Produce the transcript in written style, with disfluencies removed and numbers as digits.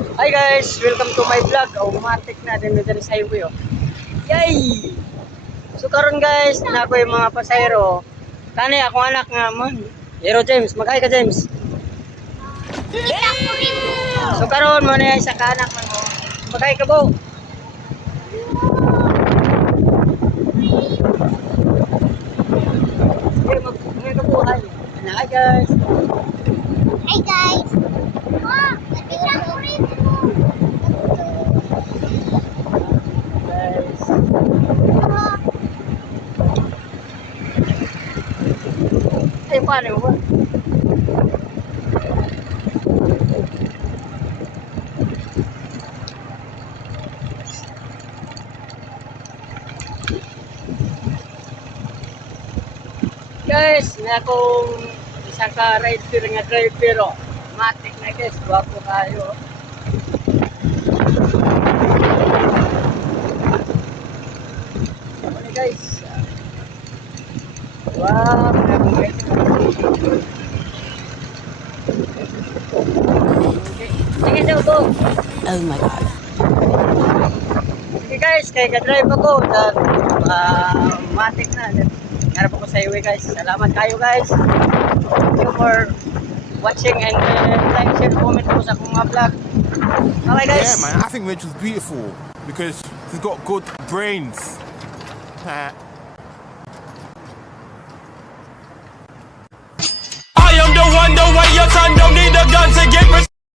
Hi guys, welcome to my vlog. Umatik na din dito sa highway oh. Yay! So karon guys, na ko yung mga pasahero. Kani akong anak nga man. Hero James, maghay ka James. So karon mo na isa ka anak man mo. Maghay ka bo. Maghay ka bo hay. Hi guys. Hi guys! Oh, nagbilang ko rin mo. Guys. Ay, paano ba? Guys, na akong isa ka rider nga driver oh. Matik na guys, gwapo kayo. Ano guys? Wow, meron guys. Sige daw po. Oh my God. Sige guys, kaya ka-drive ako. Matik na. Harap ako sa highway guys. Salamat kayo guys. Thank you for watching and like, share, comment po sa akong mga vlog. Okay guys. Yeah, man, I think Rachel's beautiful because she's got good brains. I am the one, the way your son don't need a gun to get